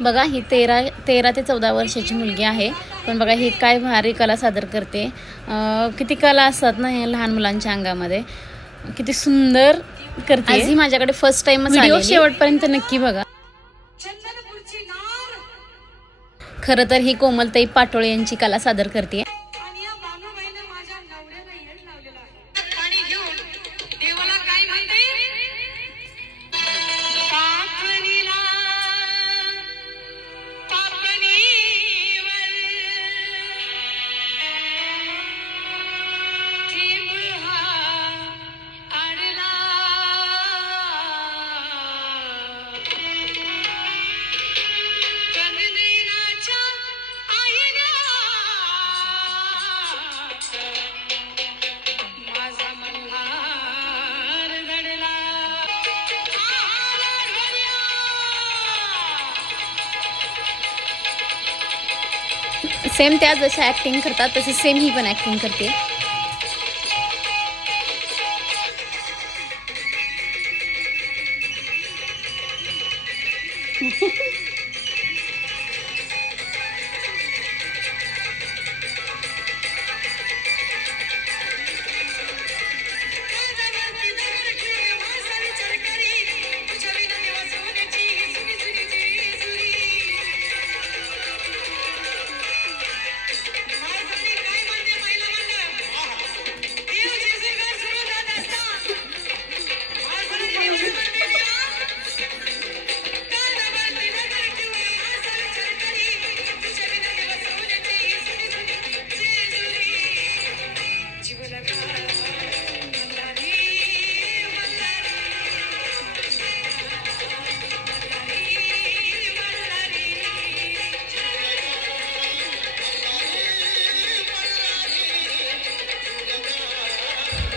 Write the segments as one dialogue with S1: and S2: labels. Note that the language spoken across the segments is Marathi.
S1: बघा ही तेरा तेरा ते चौदा वर्षाची मुलगी आहे. पण बघा ही काय भारी कला सादर करते. अं, किती कला असतात ना या लहान मुलांच्या अंगामध्ये. किती सुंदर करते. आज ही माझ्याकडे फर्स्ट टाइम व्हिडिओ शेवटपर्यंत नक्की बघा.
S2: चंदनपूरची नार.
S1: खरं तर ही कोमलताई पाटोळे यांची कला सादर करते. सेम त्या जशा ॲक्टिंग करतात तशी सेम ही पण ॲक्टिंग करते.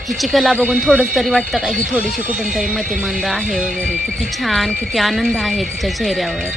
S1: हिची कला बघून थोडंच तरी वाटतं का ही थोडीशी कुठून तरी मतिमंद आहे वगैरे. किती छान किती आनंद आहे तिच्या चेहऱ्यावर.